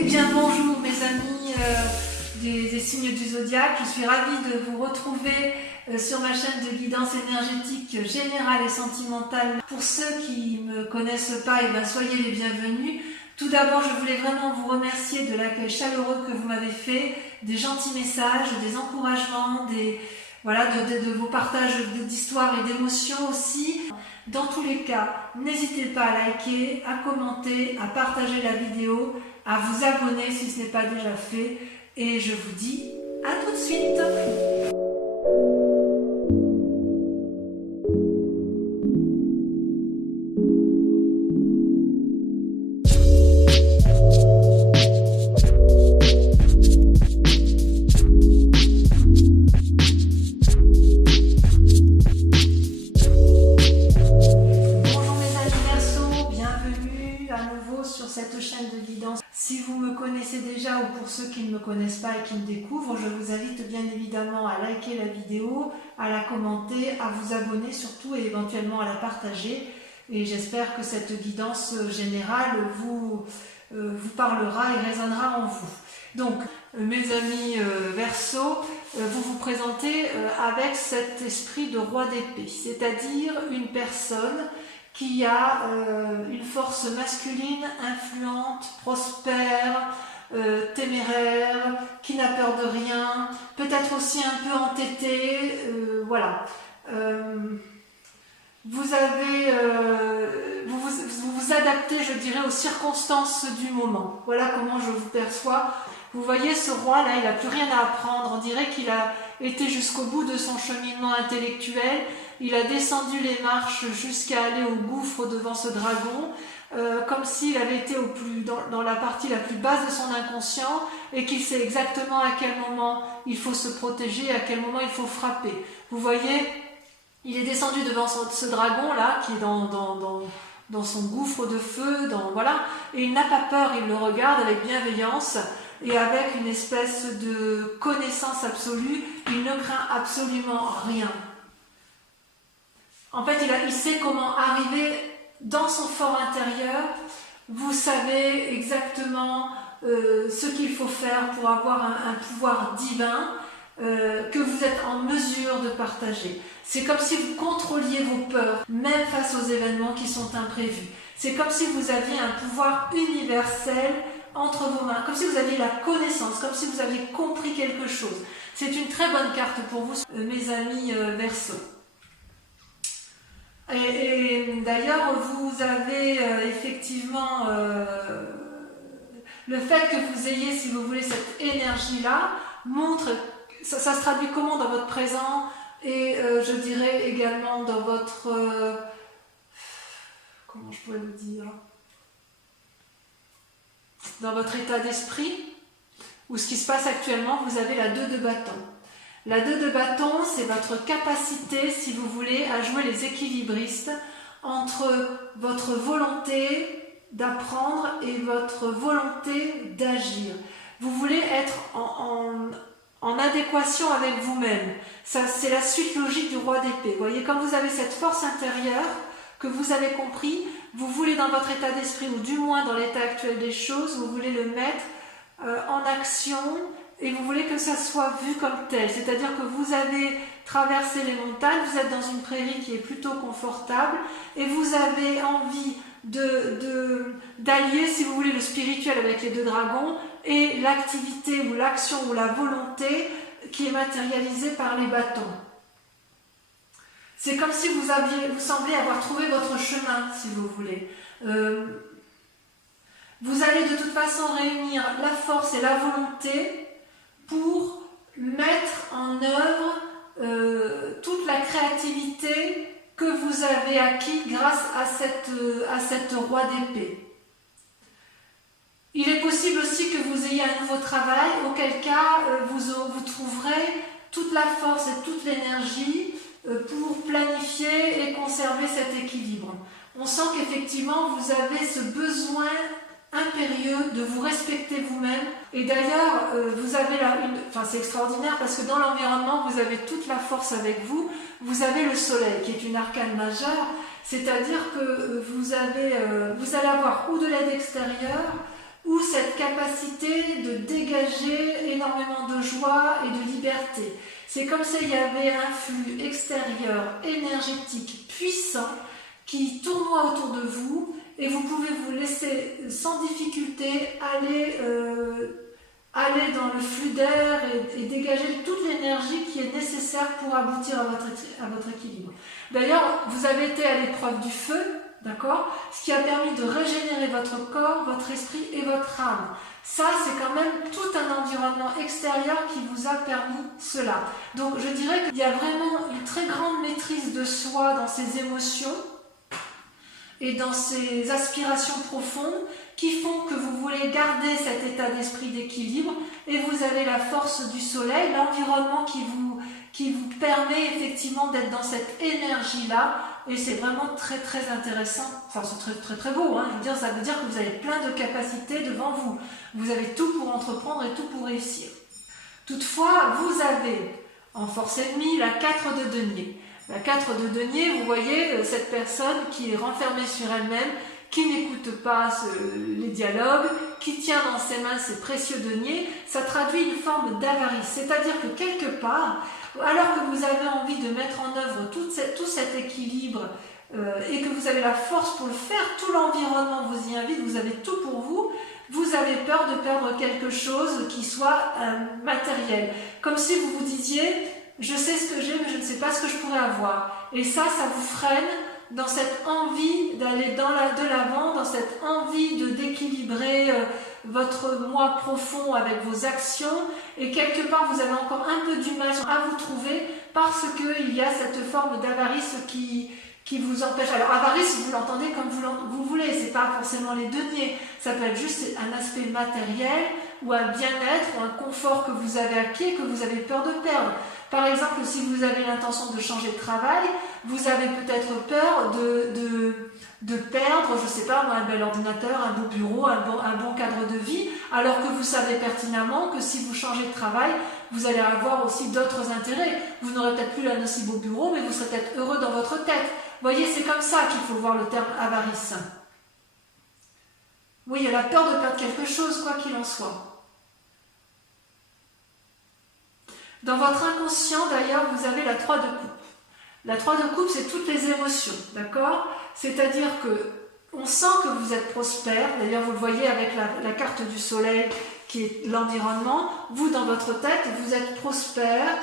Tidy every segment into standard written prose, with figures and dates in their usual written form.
Eh bien bonjour mes amis des signes du zodiaque, je suis ravie de vous retrouver sur ma chaîne de guidance énergétique générale et sentimentale. Pour ceux qui ne me connaissent pas, soyez les bienvenus. Tout d'abord, je voulais vraiment vous remercier de l'accueil chaleureux que vous m'avez fait, des gentils messages, des encouragements, de vos partages d'histoires et d'émotions aussi. Dans tous les cas, n'hésitez pas à liker, à commenter, à partager la vidéo, à vous abonner si ce n'est pas déjà fait. Et je vous dis à tout de suite. Cette chaîne de guidance. Si vous me connaissez déjà ou pour ceux qui ne me connaissent pas et qui me découvrent, je vous invite bien évidemment à liker la vidéo, à la commenter, à vous abonner surtout et éventuellement à la partager. Et j'espère que cette guidance générale vous parlera et résonnera en vous. Donc, mes amis Verseau, vous vous présentez avec cet esprit de roi d'épée, c'est-à-dire une personne qui a une force masculine influente, prospère, téméraire, qui n'a peur de rien, peut-être aussi un peu entêté, voilà. Vous vous adaptez, je dirais, aux circonstances du moment. Voilà comment je vous perçois. Vous voyez ce roi là, il n'a plus rien à apprendre. On dirait qu'il a été jusqu'au bout de son cheminement intellectuel. Il a descendu les marches jusqu'à aller au gouffre devant ce dragon, comme s'il avait été dans la partie la plus basse de son inconscient et qu'il sait exactement à quel moment il faut se protéger, à quel moment il faut frapper. Vous voyez, il est descendu devant ce dragon là qui est dans son gouffre de feu, et il n'a pas peur, il le regarde avec bienveillance et avec une espèce de connaissance absolue, il ne craint absolument rien. En fait, il sait comment arriver dans son fort intérieur. Vous savez exactement ce qu'il faut faire pour avoir un pouvoir divin que vous êtes en mesure de partager. C'est comme si vous contrôliez vos peurs, même face aux événements qui sont imprévus. C'est comme si vous aviez un pouvoir universel entre vos mains, comme si vous aviez la connaissance, comme si vous aviez compris quelque chose. C'est une très bonne carte pour vous, mes amis Verseau. Et d'ailleurs, vous avez effectivement le fait que vous ayez, si vous voulez, cette énergie-là, montre, ça se traduit comment dans votre présent et je dirais également dans votre, comment je pourrais vous dire, dans votre état d'esprit, ou ce qui se passe actuellement, vous avez la 2 de bâton. La 2 de bâton, c'est votre capacité, si vous voulez, à jouer les équilibristes entre votre volonté d'apprendre et votre volonté d'agir. Vous voulez être en adéquation avec vous-même. Ça, c'est la suite logique du roi d'épée. Vous voyez, quand vous avez cette force intérieure que vous avez compris, vous voulez dans votre état d'esprit, ou du moins dans l'état actuel des choses, vous voulez le mettre en action. Et vous voulez que ça soit vu comme tel, c'est-à-dire que vous avez traversé les montagnes, vous êtes dans une prairie qui est plutôt confortable et vous avez envie d'allier, si vous voulez, le spirituel avec les 2 dragons et l'activité ou l'action ou la volonté qui est matérialisée par les bâtons. C'est comme si vous semblez avoir trouvé votre chemin, si vous voulez. Vous allez de toute façon réunir la force et la volonté pour mettre en œuvre toute la créativité que vous avez acquis grâce à cette roi d'épée. Il est possible aussi que vous ayez un nouveau travail, auquel cas vous trouverez toute la force et toute l'énergie pour planifier et conserver cet équilibre. On sent qu'effectivement vous avez ce besoin impérieux de vous respecter vous-même, et d'ailleurs vous avez c'est extraordinaire parce que dans l'environnement vous avez toute la force avec vous. Vous avez le soleil qui est une arcane majeure, c'est-à-dire que vous allez avoir ou de l'aide extérieure ou cette capacité de dégager énormément de joie et de liberté. C'est comme s'il y avait un flux extérieur, énergétique, puissant, qui tournoie autour de vous, et vous pouvez vous laisser sans difficulté aller dans le flux d'air et dégager toute l'énergie qui est nécessaire pour aboutir à votre équilibre. D'ailleurs, vous avez été à l'épreuve du feu, d'accord, ce qui a permis de régénérer votre corps, votre esprit et votre âme. Ça, c'est quand même tout un environnement extérieur qui vous a permis cela. Donc, je dirais qu'il y a vraiment une très grande maîtrise de soi dans ses émotions et dans ses aspirations profondes qui font que vous voulez garder cet état d'esprit d'équilibre et vous avez la force du soleil, l'environnement qui vous permet effectivement d'être dans cette énergie-là, et c'est vraiment très très intéressant, enfin c'est très très beau, hein. Je veux dire, ça veut dire que vous avez plein de capacités devant vous, vous avez tout pour entreprendre et tout pour réussir. Toutefois, vous avez en force ennemie la 4 de denier. La 4 de denier, vous voyez cette personne qui est renfermée sur elle-même, qui n'écoute pas les dialogues, qui tient dans ses mains ses précieux deniers, ça traduit une forme d'avarice. C'est-à-dire que quelque part, alors que vous avez envie de mettre en œuvre tout cet équilibre et que vous avez la force pour le faire, tout l'environnement vous y invite, vous avez tout pour vous, vous avez peur de perdre quelque chose qui soit matériel. Comme si vous vous disiez, je sais ce que j'ai, mais je ne sais pas ce que je pourrais avoir. Et ça vous freine dans cette envie d'aller de l'avant, dans cette envie d'équilibrer votre moi profond avec vos actions, et quelque part vous avez encore un peu du mal à vous trouver parce qu'il y a cette forme d'avarice qui vous empêche. Alors avarice, vous l'entendez comme vous voulez, c'est pas forcément les deniers, ça peut être juste un aspect matériel ou un bien-être ou un confort que vous avez acquis et que vous avez peur de perdre. Par exemple, si vous avez l'intention de changer de travail, vous avez peut-être peur de perdre, je ne sais pas, un bel ordinateur, un beau bureau, un bon cadre de vie, alors que vous savez pertinemment que si vous changez de travail, vous allez avoir aussi d'autres intérêts. Vous n'aurez peut-être plus un aussi beau bureau, mais vous serez peut-être heureux dans votre tête. Vous voyez, c'est comme ça qu'il faut voir le terme avarice. Oui, il y a la peur de perdre quelque chose, quoi qu'il en soit. Dans votre inconscient, d'ailleurs, vous avez la 3 de coupe. La 3 de coupe, c'est toutes les émotions, d'accord? C'est-à-dire que on sent que vous êtes prospère. D'ailleurs, vous le voyez avec la carte du soleil qui est l'environnement. Vous, dans votre tête, vous êtes prospère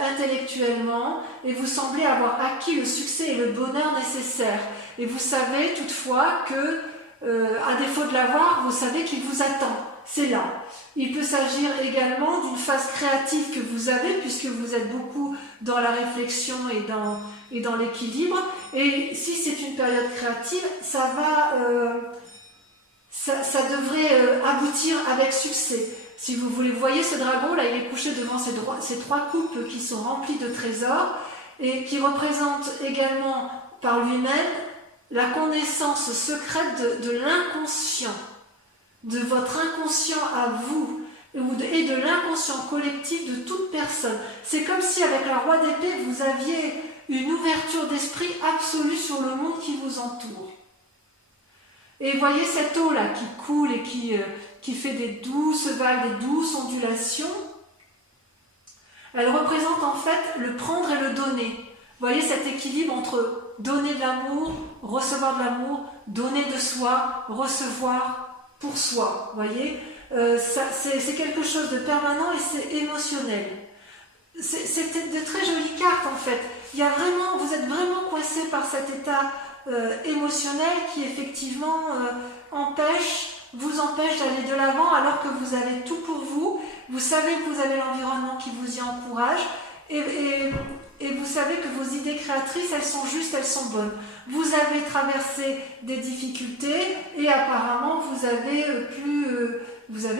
intellectuellement et vous semblez avoir acquis le succès et le bonheur nécessaires. Et vous savez toutefois que, à défaut de l'avoir, vous savez qu'il vous attend. C'est là. Il peut s'agir également d'une phase créative que vous avez, puisque vous êtes beaucoup dans la réflexion et dans l'équilibre. Et si c'est une période créative, ça devrait aboutir avec succès. Si vous voulez, vous voyez ce dragon, là, il est couché devant ces 3 coupes qui sont remplies de trésors et qui représentent également par lui-même la connaissance secrète de l'inconscient, de votre inconscient à vous et de l'inconscient collectif de toute personne. C'est comme si avec la roi d'épée, vous aviez une ouverture d'esprit absolue sur le monde qui vous entoure. Et voyez cette eau-là qui coule et qui fait des douces vagues, des douces ondulations. Elle représente en fait le prendre et le donner. Vous voyez cet équilibre entre donner de l'amour, recevoir de l'amour, donner de soi, recevoir pour soi, vous voyez, c'est quelque chose de permanent et c'est émotionnel. C'est de très jolies cartes en fait. Vous êtes vraiment coincé par cet état émotionnel qui effectivement vous empêche d'aller de l'avant alors que vous avez tout pour vous. Vous savez que vous avez l'environnement qui vous y encourage et vous savez que vos idées créatrices, elles sont justes, elles sont bonnes. Vous avez traversé des difficultés et apparemment vous avez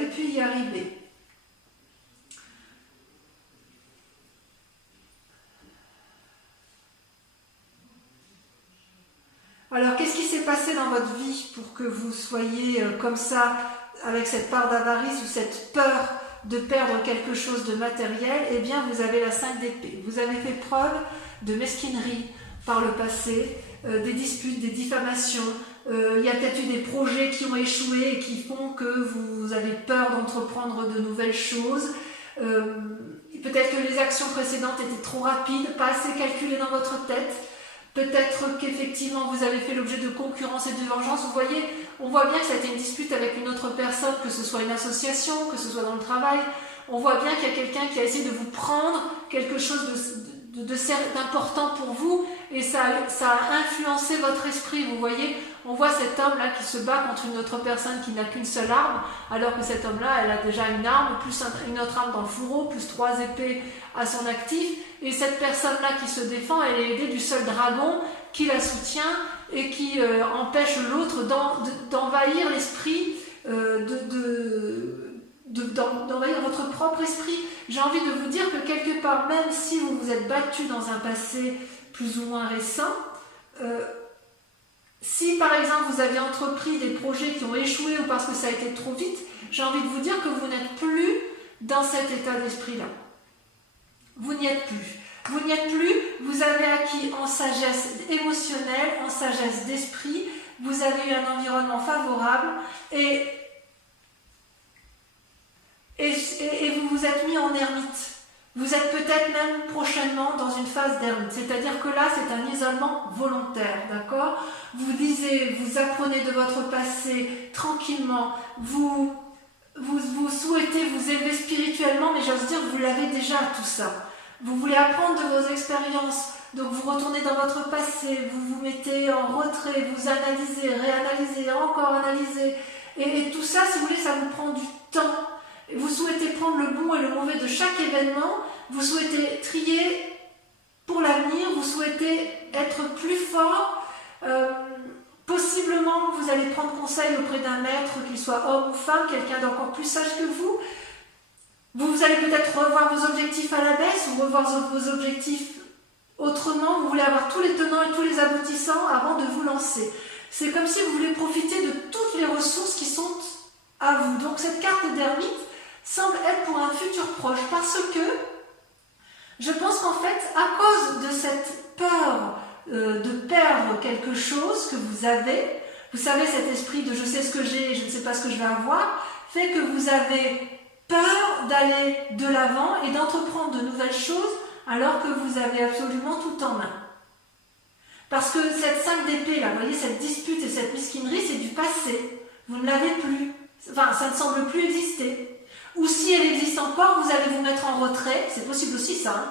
pu y arriver. Alors, qu'est-ce qui s'est passé dans votre vie pour que vous soyez comme ça, avec cette part d'avarice ou cette peur de perdre quelque chose de matériel? Eh bien, vous avez la 5 d'épée. Vous avez fait preuve de mesquinerie par le passé, des disputes, des diffamations, il y a peut-être eu des projets qui ont échoué et qui font que vous avez peur d'entreprendre de nouvelles choses. Peut-être que les actions précédentes étaient trop rapides, pas assez calculées dans votre tête. Peut-être qu'effectivement vous avez fait l'objet de concurrence et de vengeance. Vous voyez, on voit bien que ça a été une dispute avec une autre personne, que ce soit une association, que ce soit dans le travail. On voit bien qu'il y a quelqu'un qui a essayé de vous prendre quelque chose d'important pour vous et ça a influencé votre esprit. Vous voyez, on voit cet homme-là qui se bat contre une autre personne qui n'a qu'une seule arme, alors que cet homme-là, elle a déjà une arme, plus une autre arme dans le fourreau, plus 3 épées à son actif. Et cette personne-là qui se défend, elle est aidée du seul dragon qui la soutient et qui empêche l'autre d'envahir l'esprit, d'envahir votre propre esprit. J'ai envie de vous dire que quelque part, même si vous vous êtes battu dans un passé plus ou moins récent, si par exemple vous avez entrepris des projets qui ont échoué ou parce que ça a été trop vite, j'ai envie de vous dire que vous n'êtes plus dans cet état d'esprit-là. Vous n'y êtes plus. Vous n'y êtes plus, vous avez acquis en sagesse émotionnelle, en sagesse d'esprit, vous avez eu un environnement favorable et vous vous êtes mis en ermite. Vous êtes peut-être même prochainement dans une phase d'ermite, c'est-à-dire que là c'est un isolement volontaire, d'accord? Vous lisez, vous apprenez de votre passé tranquillement, vous souhaitez vous élever spirituellement, mais j'ose dire que vous l'avez déjà tout ça. Vous voulez apprendre de vos expériences, donc vous retournez dans votre passé, vous vous mettez en retrait, vous analysez, réanalysez, encore analysez, et tout ça, si vous voulez, ça vous prend du temps. Vous souhaitez prendre le bon et le mauvais de chaque événement, vous souhaitez trier pour l'avenir, vous souhaitez être plus fort. Possiblement, vous allez prendre conseil auprès d'un maître, qu'il soit homme ou femme, quelqu'un d'encore plus sage que vous. Vous allez peut-être revoir vos objectifs à la baisse ou revoir vos objectifs autrement. Vous voulez avoir tous les tenants et tous les aboutissants avant de vous lancer. C'est comme si vous voulez profiter de toutes les ressources qui sont à vous. Donc cette carte d'ermite semble être pour un futur proche parce que je pense qu'en fait, à cause de cette peur de perdre quelque chose que vous avez, vous savez, cet esprit de je sais ce que j'ai et je ne sais pas ce que je vais avoir, fait que vous avez peur d'aller de l'avant et d'entreprendre de nouvelles choses alors que vous avez absolument tout en main. Parce que cette 5 d'épée là, vous voyez, cette dispute et cette mesquinerie, c'est du passé. Vous ne l'avez plus. Enfin, ça ne semble plus exister. Ou si elle existe encore, vous allez vous mettre en retrait, c'est possible aussi ça, hein,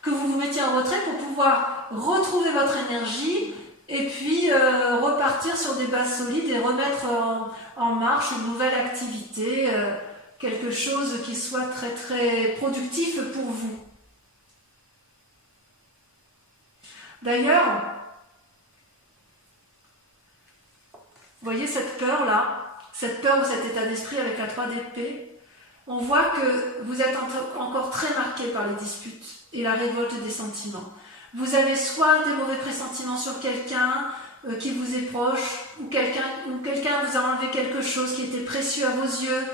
que vous vous mettiez en retrait pour pouvoir retrouver votre énergie et puis repartir sur des bases solides et remettre en marche une nouvelle activité, quelque chose qui soit très très productif pour vous. D'ailleurs, vous voyez cette peur-là, cette peur ou cet état d'esprit avec la 3 d'épée, on voit que vous êtes encore très marqué par les disputes et la révolte des sentiments. Vous avez soit des mauvais pressentiments sur quelqu'un qui vous est proche, ou quelqu'un vous a enlevé quelque chose qui était précieux à vos yeux.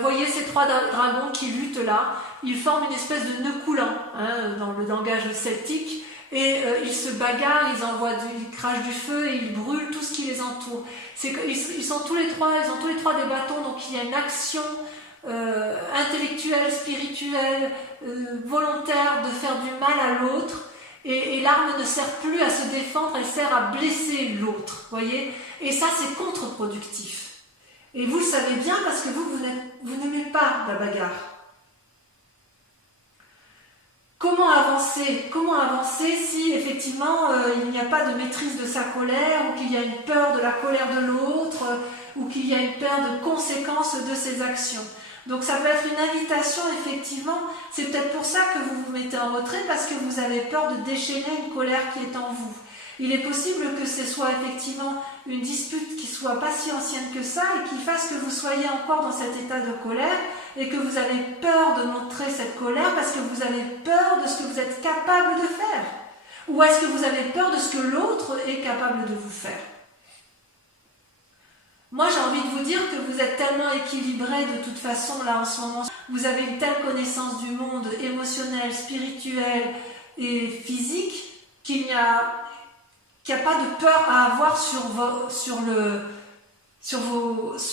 Voyez ces 3 dragons qui luttent là, ils forment une espèce de nœud coulant, hein, dans le langage celtique, et ils se bagarrent, ils crachent du feu et ils brûlent tout ce qui les entoure. Ils sont tous les trois, ils ont tous les 3 des bâtons, donc il y a une action intellectuelle, spirituelle, volontaire de faire du mal à l'autre, et l'arme ne sert plus à se défendre, elle sert à blesser l'autre, voyez, et ça c'est contre-productif. Et vous le savez bien parce que vous n'aimez pas la bagarre. Comment avancer si effectivement il n'y a pas de maîtrise de sa colère, ou qu'il y a une peur de la colère de l'autre, ou qu'il y a une peur de conséquences de ses actions. Donc ça peut être une invitation, effectivement, c'est peut-être pour ça que vous vous mettez en retrait, parce que vous avez peur de déchaîner une colère qui est en vous. Il est possible que ce soit effectivement une dispute qui soit pas si ancienne que ça et qui fasse que vous soyez encore dans cet état de colère et que vous avez peur de montrer cette colère parce que vous avez peur de ce que vous êtes capable de faire. Ou est-ce que vous avez peur de ce que l'autre est capable de vous faire? Moi, j'ai envie de vous dire que vous êtes tellement équilibré de toute façon là en ce moment. Vous avez une telle connaissance du monde émotionnel, spirituel et physique qu'il n'y a qu'il n'y a pas de peur à avoir sur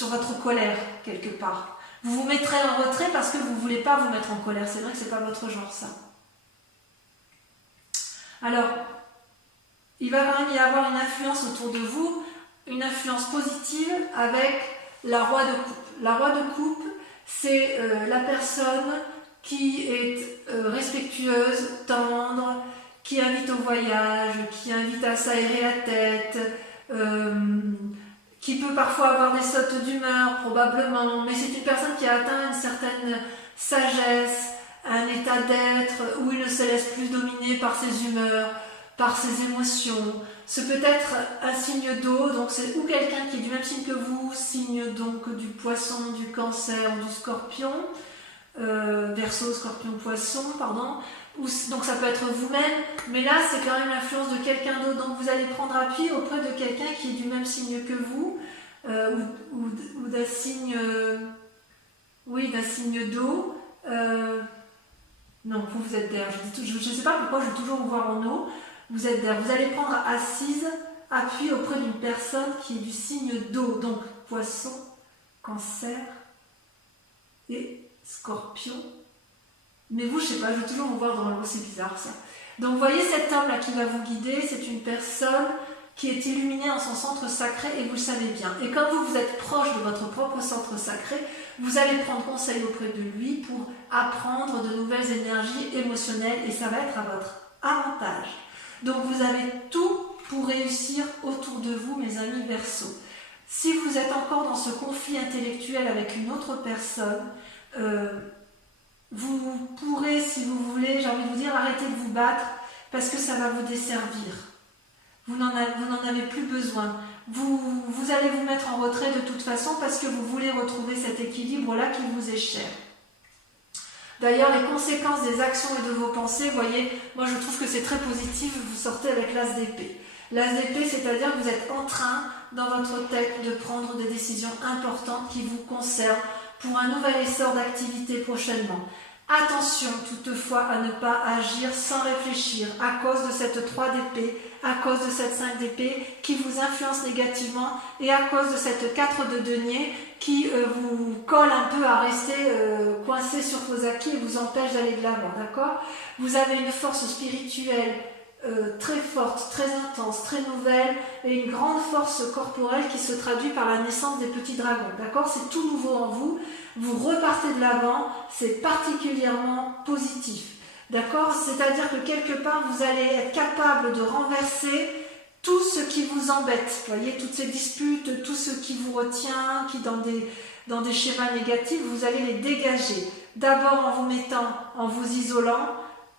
votre colère, quelque part. Vous vous mettrez en retrait parce que vous ne voulez pas vous mettre en colère. C'est vrai que ce n'est pas votre genre, ça. Alors, il va quand même y avoir une influence autour de vous, une influence positive avec la roi de coupe. La roi de coupe, c'est la personne qui est respectueuse, tendre, qui invite au voyage, qui invite à s'aérer la tête, qui peut parfois avoir des sautes d'humeur, probablement, mais c'est une personne qui a atteint une certaine sagesse, un état d'être où il ne se laisse plus dominer par ses humeurs, par ses émotions. C'est peut-être un signe d'eau, donc c'est ou quelqu'un qui est du même signe que vous, signe donc du poisson, du cancer ou du scorpion, Verseau, scorpion, poisson, pardon. Donc ça peut être vous-même, mais là c'est quand même l'influence de quelqu'un d'autre, donc vous allez prendre appui auprès de quelqu'un qui est du même signe que vous, ou d'un signe, oui, d'un signe d'eau. Non, vous êtes d'air, je ne sais pas pourquoi je vais toujours vous voir en eau, vous êtes d'air. Vous allez prendre assise, appui auprès d'une personne qui est du signe d'eau, donc poisson, cancer et scorpion. Mais vous, je sais pas, je vais toujours vous voir dans l'eau, c'est bizarre ça. Donc vous voyez cet homme-là qui va vous guider, c'est une personne qui est illuminée en son centre sacré et vous le savez bien. Et comme vous êtes proche de votre propre centre sacré, vous allez prendre conseil auprès de lui pour apprendre de nouvelles énergies émotionnelles et ça va être à votre avantage. Donc vous avez tout pour réussir autour de vous, mes amis Verseaux. Si vous êtes encore dans ce conflit intellectuel avec une autre personne, vous pourrez, si vous voulez, j'ai envie de vous dire, arrêter de vous battre parce que ça va vous desservir. Vous n'en avez plus besoin. Vous allez vous mettre en retrait de toute façon parce que vous voulez retrouver cet équilibre-là qui vous est cher. D'ailleurs, les conséquences des actions et de vos pensées, vous voyez, moi je trouve que c'est très positif, vous sortez avec l'as d'épée. L'as d'épée, c'est-à-dire que vous êtes en train, dans votre tête, de prendre des décisions importantes qui vous concernent pour un nouvel essor d'activité prochainement. Attention toutefois à ne pas agir sans réfléchir à cause de cette 3 d'épée, à cause de cette 5 d'épée qui vous influence négativement et à cause de cette 4 de denier qui vous colle un peu à rester coincé sur vos acquis et vous empêche d'aller de l'avant, d'accord? Vous avez une force spirituelle très forte, très intense, très nouvelle et une grande force corporelle qui se traduit par la naissance des petits dragons, d'accord? C'est tout nouveau en vous, vous repartez de l'avant, c'est particulièrement positif, d'accord? C'est-à-dire que quelque part vous allez être capable de renverser tout ce qui vous embête, vous voyez, toutes ces disputes, tout ce qui vous retient, qui dans des schémas négatifs, vous allez les dégager, d'abord en vous mettant, en vous isolant,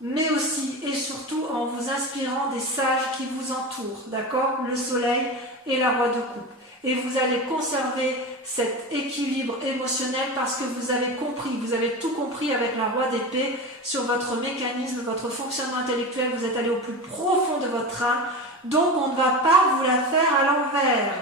mais aussi et surtout en vous inspirant des sages qui vous entourent, d'accord? Le soleil et la roi de coupe. Et vous allez conserver cet équilibre émotionnel parce que vous avez compris, vous avez tout compris avec la roi d'épée sur votre mécanisme, votre fonctionnement intellectuel, vous êtes allé au plus profond de votre âme, donc on ne va pas vous la faire à l'envers.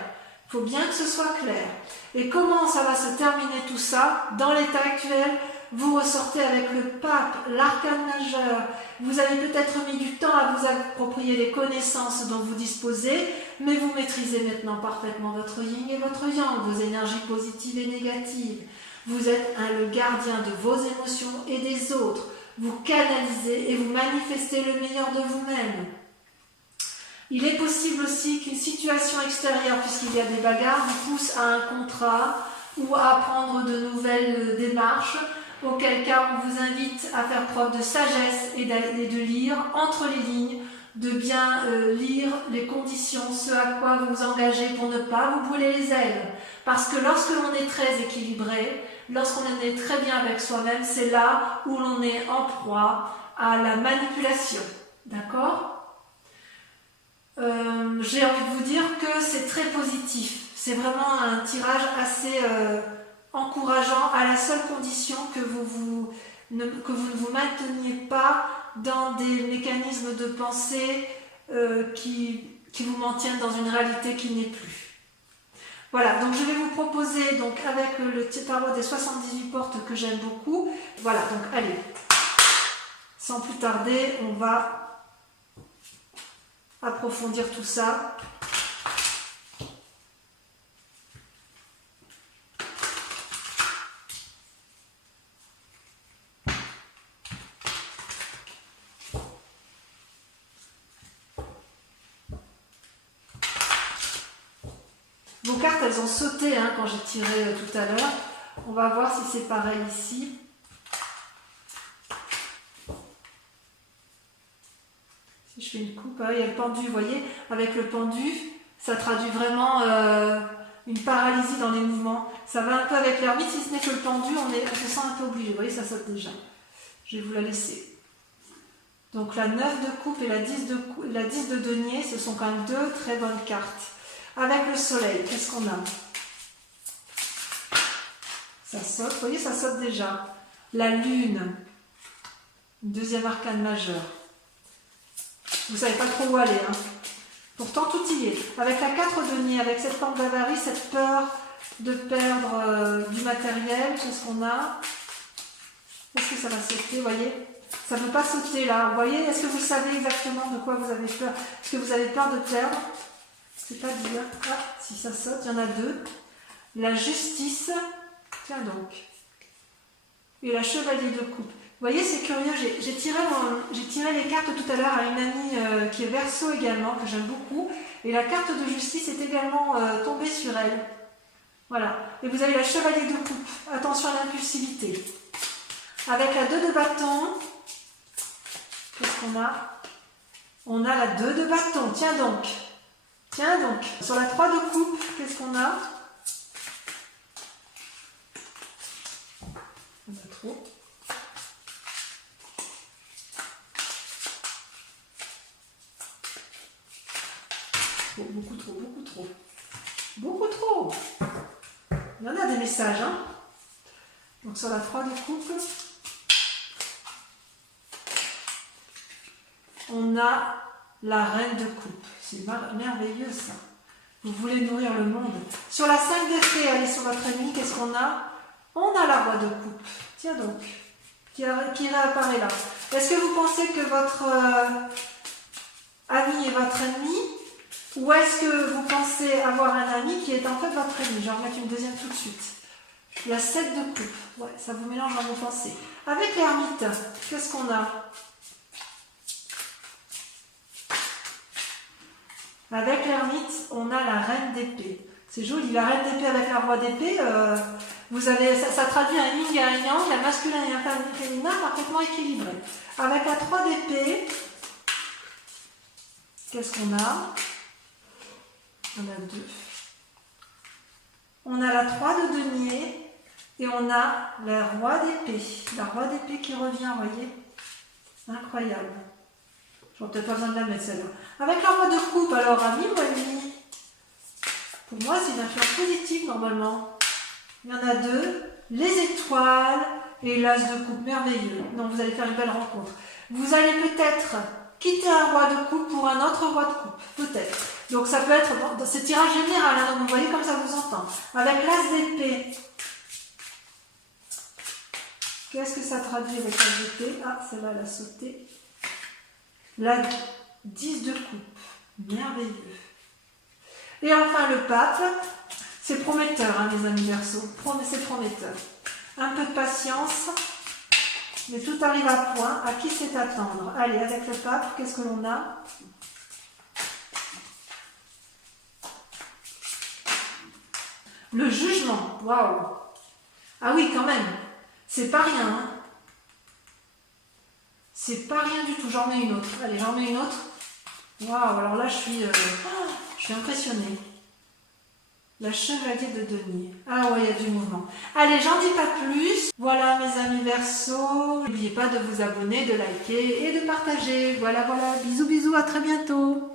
Il faut bien que ce soit clair. Et comment ça va se terminer tout ça? Dans l'état actuel, vous ressortez avec le pape, l'arcane majeur. Vous avez peut-être mis du temps à vous approprier les connaissances dont vous disposez, mais vous maîtrisez maintenant parfaitement votre yin et votre yang, vos énergies positives et négatives. Vous êtes le gardien de vos émotions et des autres. Vous canalisez et vous manifestez le meilleur de vous-même. Il est possible aussi qu'une situation extérieure, puisqu'il y a des bagarres, vous pousse à un contrat ou à prendre de nouvelles démarches, auquel cas on vous invite à faire preuve de sagesse et de lire entre les lignes, de bien lire les conditions, ce à quoi vous vous engagez pour ne pas vous brûler les ailes. Parce que lorsque l'on est très équilibré, lorsqu'on est très bien avec soi-même, c'est là où l'on est en proie à la manipulation. D'accord ? J'ai envie de vous dire que c'est très positif. C'est vraiment un tirage assez encourageant à la seule condition que vous ne vous mainteniez pas dans des mécanismes de pensée qui vous maintiennent dans une réalité qui n'est plus. Voilà, donc je vais vous proposer donc avec le tarot des 78 portes que j'aime beaucoup. Voilà, donc allez, sans plus tarder, on va approfondir tout ça. Vos cartes, elles ont sauté hein, quand j'ai tiré tout à l'heure. On va voir si c'est pareil ici. Si je fais une coupe, il y a le pendu, vous voyez, avec le pendu, ça traduit vraiment une paralysie dans les mouvements. Ça va un peu avec l'ermite, si ce n'est que le pendu, on se sent un peu obligé. Vous voyez, ça saute déjà. Je vais vous la laisser. Donc la 9 de coupe et la 10 de denier, ce sont quand même deux très bonnes cartes. Avec le soleil, qu'est-ce qu'on a? Ça saute, vous voyez, ça saute déjà. La lune, deuxième arcane majeur. Vous ne savez pas trop où aller. Hein. Pourtant, tout y est. Avec la 4 de denier, avec cette forme d'avarie, cette peur de perdre du matériel, qu'est-ce qu'on a? Est-ce que ça va sauter, vous voyez? Ça ne peut pas sauter là. Vous voyez, est-ce que vous savez exactement de quoi vous avez peur? Est-ce que vous avez peur de perdre? C'est pas dire. Ah, si ça saute, il y en a deux. La justice, tiens donc. Et la chevalier de coupe. Vous voyez, c'est curieux. J'ai tiré les cartes tout à l'heure à une amie qui est Verseau également, que j'aime beaucoup. Et la carte de justice est également tombée sur elle. Voilà. Et vous avez la chevalier de coupe. Attention à l'impulsivité. Avec la 2 de bâton, qu'est-ce qu'on a? On a la 2 de bâton. Tiens donc. Tiens donc, sur la 3 de coupe, qu'est-ce qu'on a? On a trop. Oh, beaucoup trop, beaucoup trop. Beaucoup trop. Il y en a des messages, hein? Donc sur la 3 de coupe, on a la reine de coupe. C'est merveilleux ça. Vous voulez nourrir le monde. Sur la 5 d'épée, allez sur votre ennemi, qu'est-ce qu'on a? On a la roi de coupe. Tiens donc, qui réapparaît là. Est-ce que vous pensez que votre ami est votre ennemi? Ou est-ce que vous pensez avoir un ami qui est en fait votre ennemi? Je vais en remettre une deuxième tout de suite. La 7 de coupe. Ouais, ça vous mélange dans vos pensées. Avec l'ermite, qu'est-ce qu'on a? Avec l'ermite, on a la reine d'épée. C'est joli, la reine d'épée avec la roi d'épée, ça traduit un yin et un yang, un masculin et un féminin parfaitement équilibré. Avec la 3 d'épée, qu'est-ce qu'on a? On a 2. On a la 3 de denier et on a la roi d'épée. La roi d'épée qui revient, vous voyez? Incroyable. Je n'aurai peut-être pas besoin de la mettre celle-là. Avec la roi de coupe, alors ami ou ennemi? Pour moi, c'est une influence positive normalement. Il y en a 2. Les étoiles et l'as de coupe. Merveilleux. Donc vous allez faire une belle rencontre. Vous allez peut-être quitter un roi de coupe pour un autre roi de coupe. Peut-être. Donc ça peut être dans ce tirage général. Hein, donc vous voyez comme ça vous entend. Avec l'as d'épée. Qu'est-ce que ça traduit avec l'as d'épée? Ah, celle-là, elle a sauté. La 10 de coupe. Merveilleux. Et enfin le pape, c'est prometteur, hein, les amis Verseau. C'est prometteur. Un peu de patience, mais tout arrive à point. À qui c'est attendre? Allez, avec le pape, qu'est-ce que l'on a? Le jugement. Waouh! Ah oui, quand même. C'est pas rien. Hein. C'est pas rien du tout. J'en mets une autre. Allez, j'en mets une autre. Waouh, alors là, je suis impressionnée. La chevalier de denier. Ah ouais, il y a du mouvement. Allez, j'en dis pas plus. Voilà, mes amis Verseau. N'oubliez pas de vous abonner, de liker et de partager. Voilà, voilà. Bisous, bisous, à très bientôt.